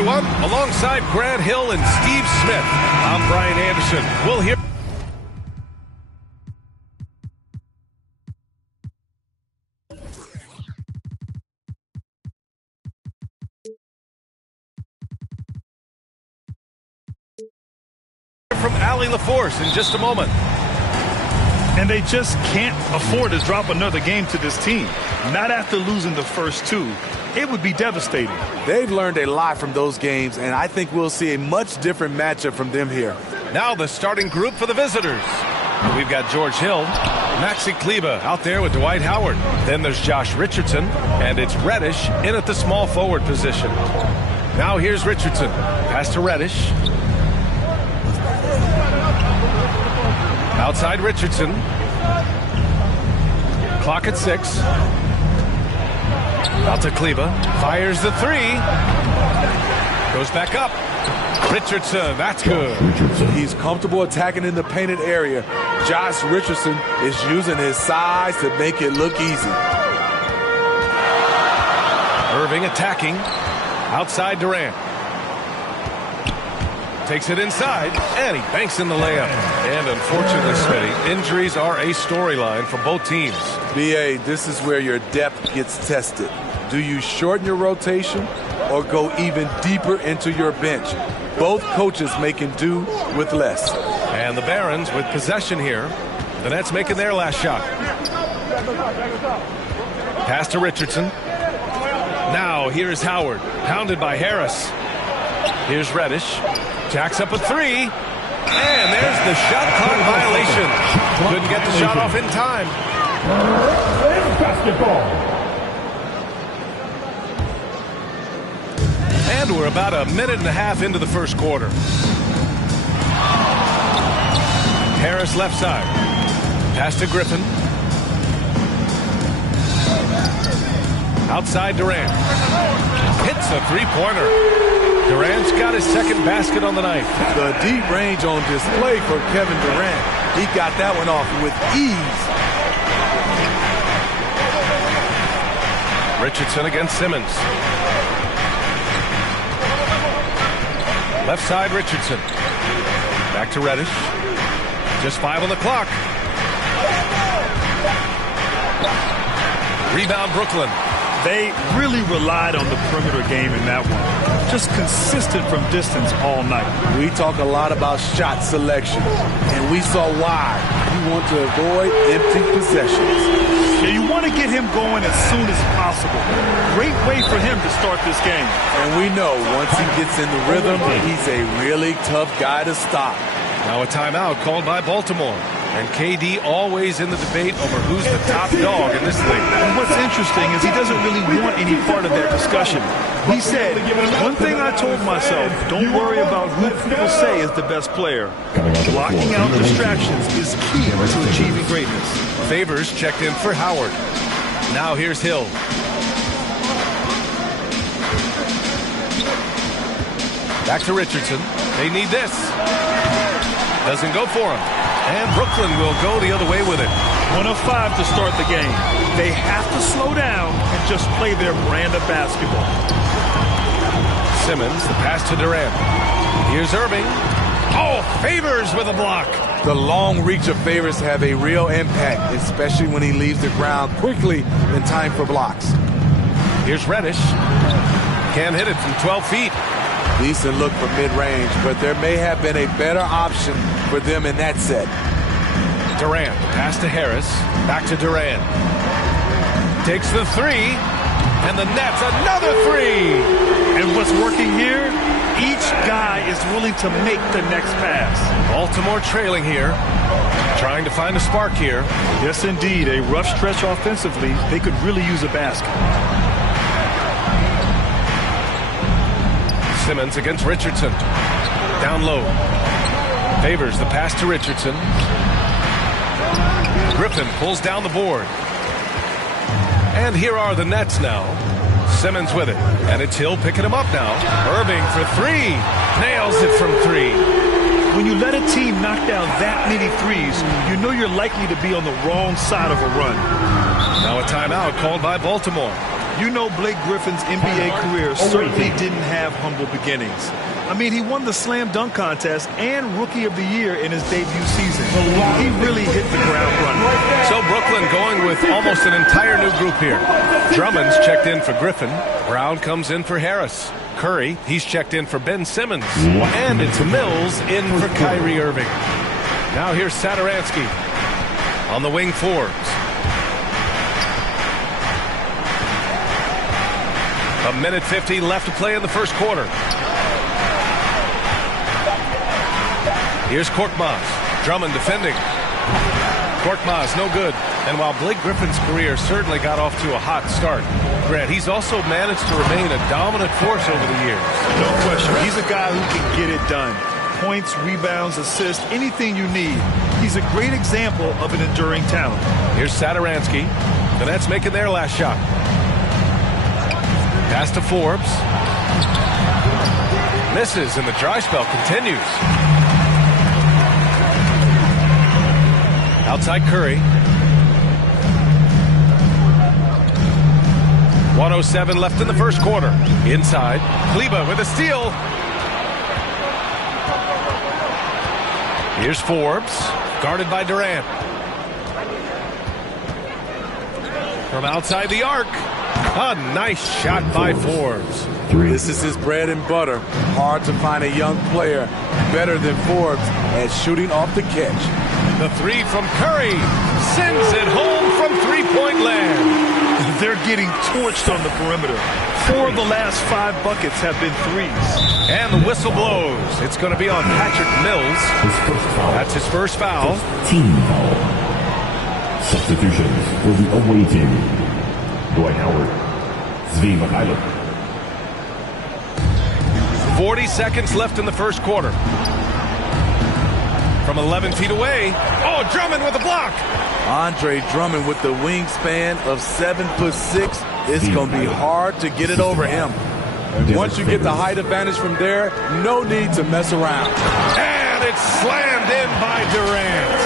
everyone. Alongside Grant Hill and Steve Smith, I'm Brian Anderson. We'll hear from Allie LaForce in just a moment. And they just can't afford to drop another game to this team. Not after losing the first two. It would be devastating. They've learned a lot from those games, and I think we'll see a much different matchup from them here. Now the starting group for the visitors. We've got George Hill, Maxi Kleba out there with Dwight Howard. Then there's Josh Richardson, and it's Reddish in at the small forward position. Now here's Richardson. Pass to Reddish. Outside Richardson. Clock at 6. Out to Kleba. Fires the 3. Goes back up. Richardson, that's good. He's comfortable attacking in the painted area. Josh Richardson is using his size to make it look easy. Irving attacking. Outside Durant. Takes it inside, and he banks in the layup. And unfortunately, Smitty, injuries are a storyline for both teams. B.A., this is where your depth gets tested. Do you shorten your rotation or go even deeper into your bench? Both coaches making do with less. And the Barons with possession here. The Nets making their last shot. Pass to Richardson. Now here's Howard, pounded by Harris. Here's Reddish. Jacks up a 3. And there's the shot clock violation. Couldn't get the shot off in time. And we're about a minute and a half into the first quarter. Harris left side. Pass to Griffin. Outside Durant. Hits a three-pointer. Durant's got his second basket on the night. The deep range on display for Kevin Durant. He got that one off with ease. Richardson against Simmons. Left side Richardson. Back to Reddish. Just 5 on the clock. Rebound Brooklyn. They really relied on the perimeter game in that one. Just consistent from distance all night. We talk a lot about shot selection, and we saw why. You want to avoid empty possessions. Yeah, you want to get him going as soon as possible. Great way for him to start this game. And we know once he gets in the rhythm, he's a really tough guy to stop. Now a timeout called by Baltimore. And KD always in the debate over who's the top dog in this league. And what's interesting is he doesn't really want any part of that discussion. He said, one thing I told myself, don't worry about who people say is the best player. Blocking out distractions is key to achieving greatness. Favors checked in for Howard. Now here's Hill. Back to Richardson. They need this. Doesn't go for him. And Brooklyn will go the other way with it. 1 of 5 to start the game. They have to slow down and just play their brand of basketball. Simmons, the pass to Durant. Here's Irving. Oh, Favors with a block. The long reach of Favors have a real impact, especially when he leaves the ground quickly in time for blocks. Here's Reddish. Can't hit it from 12 feet. Decent look from mid-range, but there may have been a better option for them in that set. Durant, pass to Harris, back to Durant. Takes the 3, and the Nets another 3. And what's working here? Each guy is willing to make the next pass. Baltimore trailing here, trying to find a spark here. Yes, indeed, a rough stretch offensively. They could really use a basket. Simmons against Richardson. Down low. Favors the pass to Richardson. Griffin pulls down the board. And here are the Nets now. Simmons with it. And it's Hill picking him up now. Irving for 3. Nails it from 3. When you let a team knock down that many threes, you know you're likely to be on the wrong side of a run. Now a timeout called by Baltimore. You know, Blake Griffin's NBA career certainly didn't have humble beginnings. I mean, he won the slam dunk contest and Rookie of the Year in his debut season. He really hit the ground running. So Brooklyn going with almost an entire new group here. Drummond's checked in for Griffin. Brown comes in for Harris. Curry, he's checked in for Ben Simmons. And it's Mills in for Kyrie Irving. Now here's Satoransky on the wing Forbes. A minute 50 left to play in the first quarter. Here's Korkmaz. Drummond defending. Korkmaz no good. And while Blake Griffin's career certainly got off to a hot start, Grant, he's also managed to remain a dominant force over the years. No question. He's a guy who can get it done. Points, rebounds, assists, anything you need. He's a great example of an enduring talent. Here's Satoransky. The Nets making their last shot. Pass to Forbes. Misses, and the dry spell continues. Outside Curry. 1:07 left in the first quarter. Inside. Kleber with a steal. Here's Forbes. Guarded by Durant. From outside the arc. A nice shot by Forbes. This is his bread and butter. Hard to find a young player better than Forbes at shooting off the catch. The three from Curry sends it home from three-point land. They're getting torched on the perimeter. 4 of the last 5 buckets have been threes. And the whistle blows. It's going to be on Patrick Mills. That's his first foul. Team foul. Substitutions for the away team. Dwight Howard. Zvi Mikhailuk. 40 seconds left in the first quarter. From 11 feet away. Oh, Drummond with a block. Andre Drummond with the wingspan of 7'6". It's going to be hard to get it over him. And once you get the height advantage from there, no need to mess around. And it's slammed in by Durant.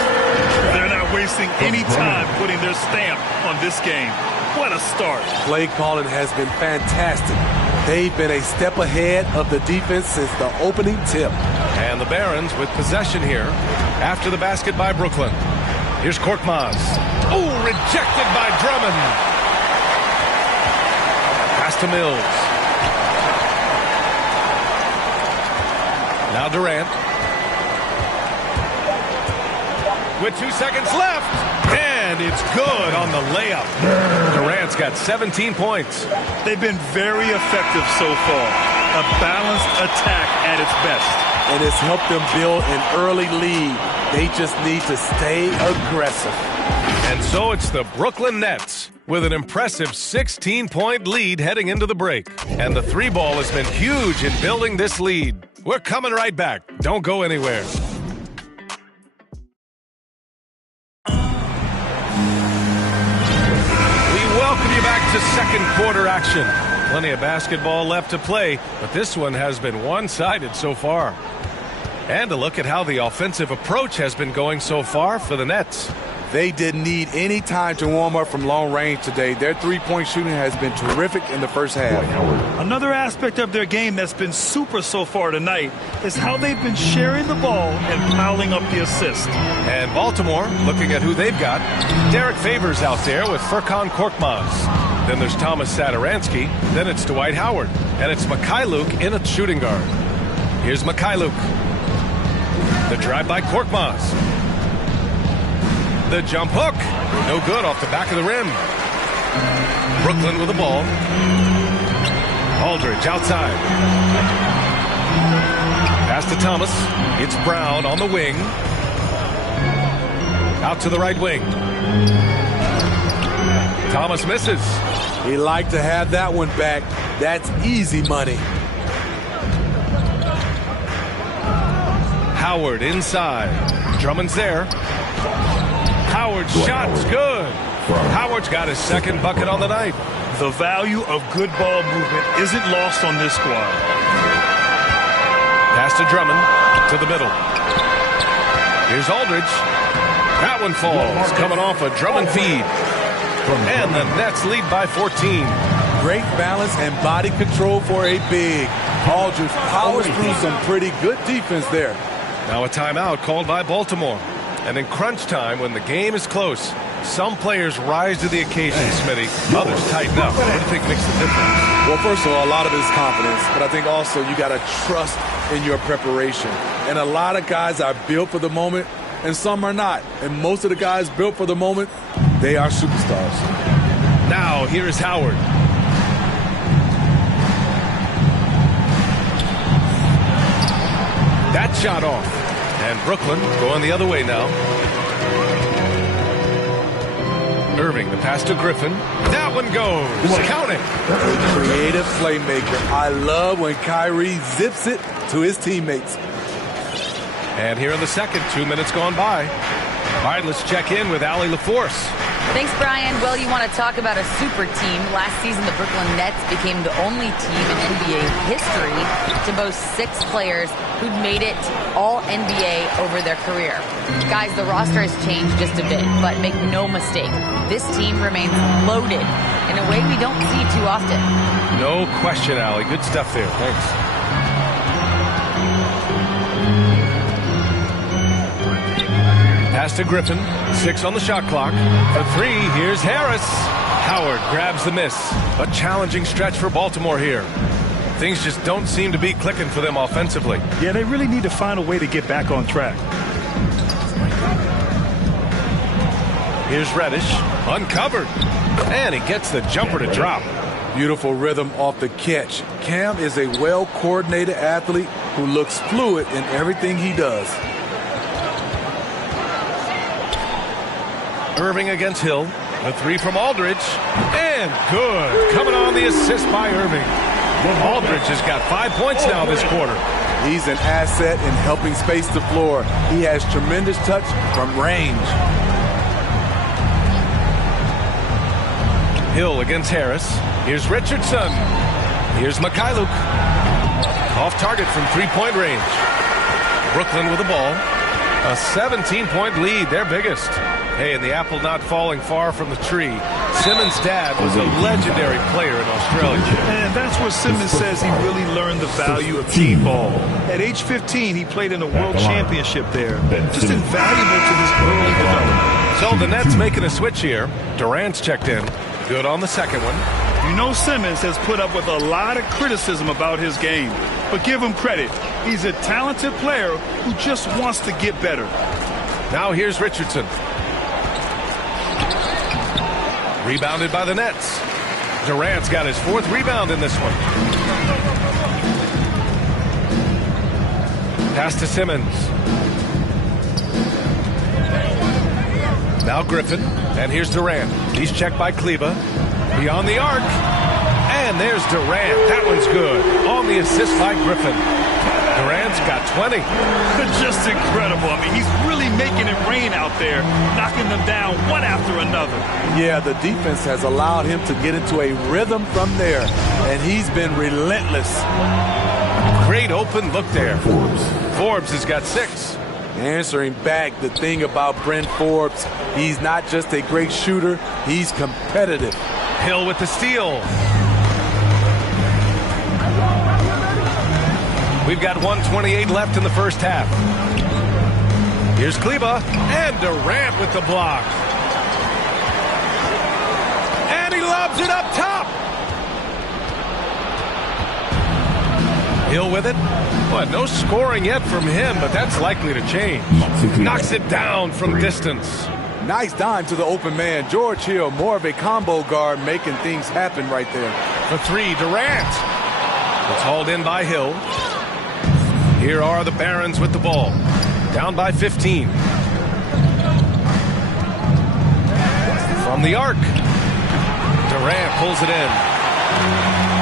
They're not wasting any time putting their stamp on this game. What a start. Play calling has been fantastic. They've been a step ahead of the defense since the opening tip. And the Barons with possession here after the basket by Brooklyn. Here's Korkmaz. Oh, rejected by Drummond. Pass to Mills. Now Durant. With 2 seconds left. And it's good on the layup. Durant's got 17 points. They've been very effective so far. A balanced attack at its best. And it's helped them build an early lead. They just need to stay aggressive. And so it's the Brooklyn Nets with an impressive 16-point lead heading into the break. And the three ball has been huge in building this lead. We're coming right back. Don't go anywhere. Welcome you back to second quarter action. Plenty of basketball left to play, but this one has been one-sided so far. And a look at how the offensive approach has been going so far for the Nets. They didn't need any time to warm up from long range today. Their three-point shooting has been terrific in the first half. Another aspect of their game that's been super so far tonight is how they've been sharing the ball and piling up the assists. And Baltimore, looking at who they've got, Derek Favors out there with Furkan Korkmaz. Then there's Thomas Satoransky. Then it's Dwight Howard. And it's Mikhailuk in at shooting guard. Here's Mikhailuk. The drive by Korkmaz. The jump hook. No good off the back of the rim. Brooklyn with the ball. Aldridge outside. Pass to Thomas. It's Brown on the wing. Out to the right wing. Thomas misses. He'd like to have that one back. That's easy money. Howard inside. Drummond's there. Howard's shot's good. Howard's got his second bucket on the night. The value of good ball movement isn't lost on this squad. Pass to Drummond to the middle. Here's Aldridge. That one falls, coming off a Drummond feed. And the Nets lead by 14. Great balance and body control for a big. Aldridge powers through some pretty good defense there. Now a timeout called by Baltimore. And in crunch time, when the game is close, some players rise to the occasion, Smitty. Others tighten up. What do you think makes the difference? Well, first of all, a lot of it is confidence. But I think also you got to trust in your preparation. And a lot of guys are built for the moment, and some are not. And most of the guys built for the moment, they are superstars. Now, here is Howard. That shot off. And Brooklyn going the other way now. Irving, the pass to Griffin. That one goes. Count it. Creative playmaker. I love when Kyrie zips it to his teammates. And here in the second, 2 minutes gone by. All right, let's check in with Allie LaForce. Thanks, Brian. Well, you want to talk about a super team. Last season, the Brooklyn Nets became the only team in NBA history to boast 6 players who'd made it all NBA over their career. Guys, the roster has changed just a bit, but make no mistake, this team remains loaded in a way we don't see too often. No question, Allie. Good stuff there. Thanks. Pass to Griffin. 6 on the shot clock. For 3, here's Harris. Howard grabs the miss. A challenging stretch for Baltimore here. Things just don't seem to be clicking for them offensively. Yeah, they really need to find a way to get back on track. Here's Reddish. Uncovered. And he gets the jumper to drop. Beautiful rhythm off the catch. Cam is a well-coordinated athlete who looks fluid in everything he does. Irving against Hill. The 3 from Aldridge. And good. Coming on the assist by Irving. Aldridge has got 5 points now this quarter. He's an asset in helping space the floor. He has tremendous touch from range. Hill against Harris. Here's Richardson. Here's Mikhailuk. Off target from 3-point range. Brooklyn with the ball. A 17-point lead, their biggest. Hey, and the apple not falling far from the tree. Simmons' dad was a legendary player in Australia. And that's where Simmons says he really learned the value of team ball. At age 15, he played in a world championship there. Just invaluable to his early development. So the Nets making a switch here. Durant's checked in. Good on the second one. You know Simmons has put up with a lot of criticism about his game. But give him credit. He's a talented player who just wants to get better. Now here's Richardson. Rebounded by the Nets. Durant's got his 4th rebound in this one. Pass to Simmons. Now Griffin. And here's Durant. He's checked by Kleba. Beyond the arc. And there's Durant. That one's good. On the assist by Griffin. Durant's got 20. Just incredible. I mean, he's really making it rain out there, knocking them down one after another. Yeah, the defense has allowed him to get into a rhythm from there, and he's been relentless. Great open look there. Forbes has got 6. Answering back, the thing about Brent Forbes, he's not just a great shooter, he's competitive. Hill with the steal. We've got 1:28 left in the first half. Here's Kleba and Durant with the block. And he lobs it up top. Hill with it. Well, no scoring yet from him, but that's likely to change. Knocks it down from distance. Nice dime to the open man. George Hill, more of a combo guard, making things happen right there. For 3, Durant. It's hauled in by Hill. Here are the Barons with the ball. Down by 15. From the arc. Durant pulls it in.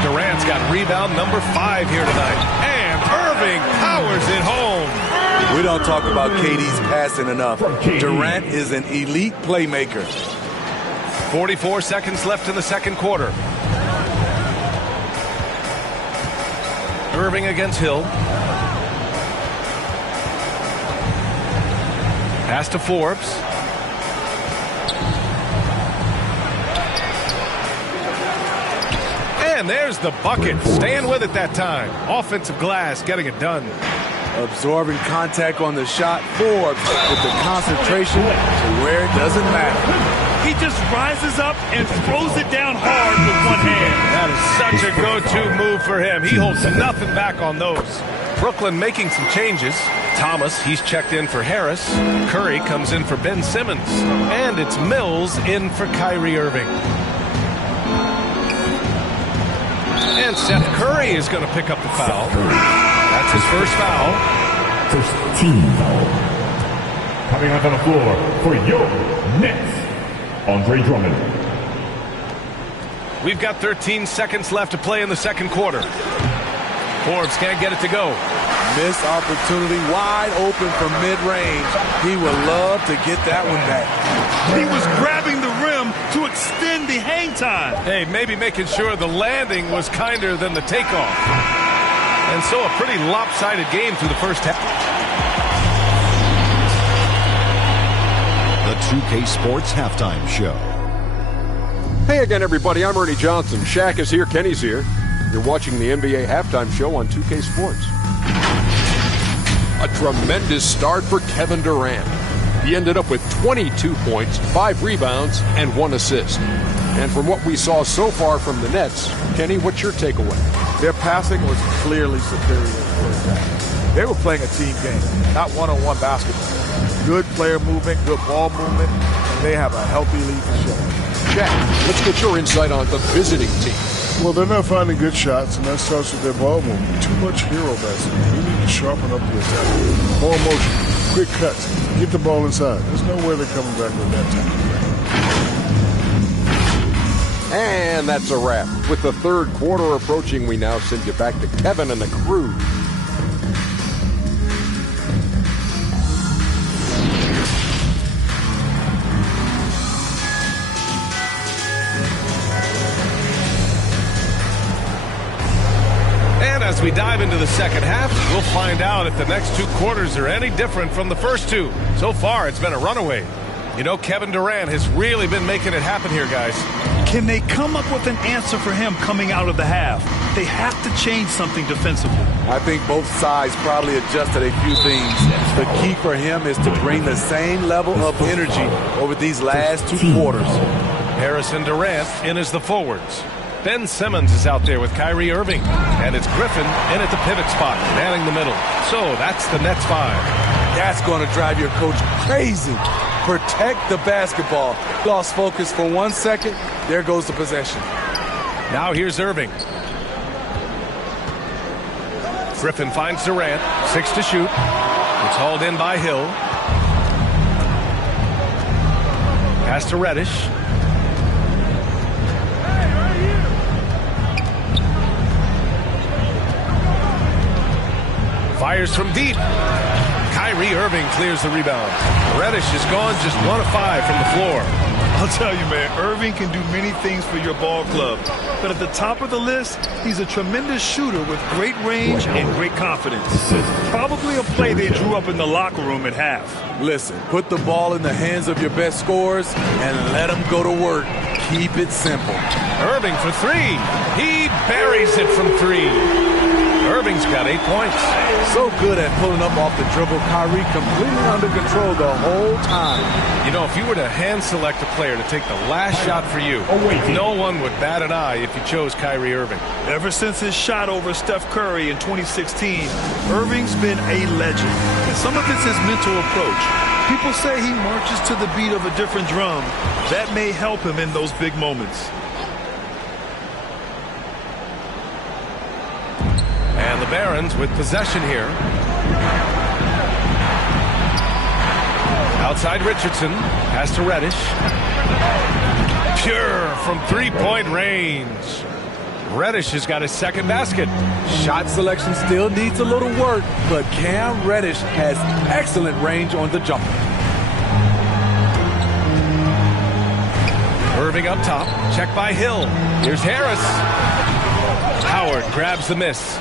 Durant's got rebound number 5 here tonight. And Irving powers it home. We don't talk about KD's passing enough. Durant is an elite playmaker. 44 seconds left in the second quarter. Irving against Hill. Pass to Forbes. And there's the bucket. Staying with it that time. Offensive glass, getting it done. Absorbing contact on the shot. Forbes with the concentration to where it doesn't matter. He just rises up and throws it down hard with one hand. That is such a go-to move for him. He holds nothing back on those. Brooklyn making some changes. Thomas, he's checked in for Harris. Curry comes in for Ben Simmons. And it's Mills in for Kyrie Irving. And Seth Curry is going to pick up the foul. That's his first foul. First team foul. Coming out on the floor for your Nets, Andre Drummond. We've got 13 seconds left to play in the second quarter. Forbes can't get it to go. Missed opportunity, wide open from mid-range. He would love to get that one back. He was grabbing the rim to extend the hang time. Hey, maybe making sure the landing was kinder than the takeoff. And so a pretty lopsided game through the first half. The 2K Sports Halftime Show. Hey again, everybody. I'm Ernie Johnson. Shaq is here. Kenny's here. You're watching the NBA Halftime Show on 2K Sports. A tremendous start for Kevin Durant. He ended up with 22 points, 5 rebounds, and 1 assist. And from what we saw so far from the Nets, Kenny, what's your takeaway? Their passing was clearly superior in the first half. They were playing a team game, not one-on-one basketball. Good player movement, good ball movement, and they have a healthy lead to show. Jack, let's get your insight on the visiting team. Well, they're not finding good shots, and that starts with their ball movement. Too much hero basketball. We need to sharpen up the attack. More motion, quick cuts, get the ball inside. There's no way they're coming back with that type of thing. And that's a wrap. With the third quarter approaching, we now send you back to Kevin and the crew. And as we dive into the second half, we'll find out if the next 2 quarters are any different from the first 2. So far, it's been a runaway. You know, Kevin Durant has really been making it happen here, guys. Can they come up with an answer for him coming out of the half? They have to change something defensively. I think both sides probably adjusted a few things. The key for him is to bring the same level of energy over these last 2 quarters. Harrison Durant in as the forwards. Ben Simmons is out there with Kyrie Irving. And it's Griffin in at the pivot spot, manning the middle. So that's the Nets 5. That's going to drive your coach crazy. Protect the basketball. Lost focus for 1 second. There goes the possession. Now here's Irving. Griffin finds Durant. 6 to shoot. It's hauled in by Hill. Pass to Reddish. Fires from deep. Kyrie Irving clears the rebound. Reddish is gone just 1 of 5 from the floor. I'll tell you, man, Irving can do many things for your ball club. But at the top of the list, he's a tremendous shooter with great range and great confidence. Probably a play they drew up in the locker room at half. Listen, put the ball in the hands of your best scorers and let them go to work. Keep it simple. Irving for 3. He buries it from 3. Irving's got 8 points. So good at pulling up off the dribble. Kyrie completely under control the whole time. You know, if you were to hand select a player to take the last shot for you, no one would bat an eye if you chose Kyrie Irving. Ever since his shot over Steph Curry in 2016, Irving's been a legend. And some of it's his mental approach. People say he marches to the beat of a different drum. That may help him in those big moments. And the Barons with possession here. Outside Richardson. Pass to Reddish. Pure from 3-point range. Reddish has got his second basket. Shot selection still needs a little work, but Cam Reddish has excellent range on the jumper. Irving up top. Check by Hill. Here's Harris. Howard grabs the miss.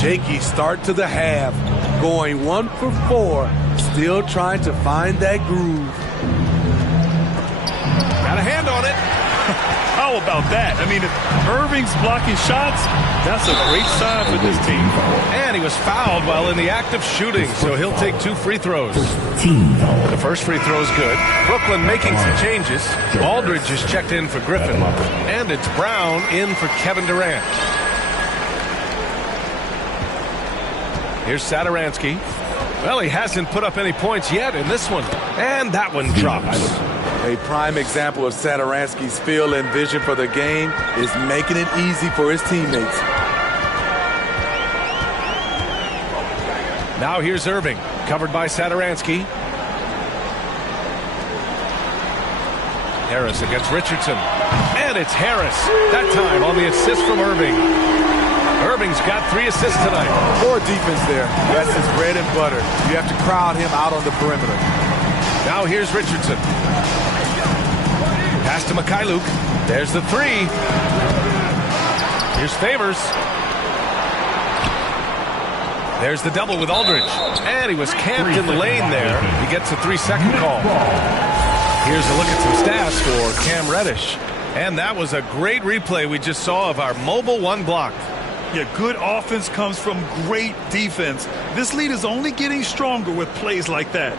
Shaky start to the half. Going 1 for 4. Still trying to find that groove. Got a hand on it. How about that? I mean, if Irving's blocking shots, that's a great sign for this team. And he was fouled while in the act of shooting, so he'll take 2 free throws. The first free throw is good. Brooklyn making some changes. Aldridge is checked in for Griffin, and it's Brown in for Kevin Durant. Here's Satoransky. Well, he hasn't put up any points yet in this one, and that one drops. A prime example of Satoransky's feel and vision for the game is making it easy for his teammates. Now here's Irving, covered by Satoransky. Harris against Richardson. And it's Harris, that time on the assist from Irving. Irving's got 3 assists tonight. Poor defense there. That's his bread and butter. You have to crowd him out on the perimeter. Now here's Richardson. Pass to Mikhailuk. There's the 3. Here's Favors. There's the double with Aldridge. And he was camped in the lane there. He gets a 3-second call. Here's a look at some stats for Cam Reddish. And that was a great replay we just saw of our mobile 1 block. Yeah, good offense comes from great defense. This lead is only getting stronger with plays like that.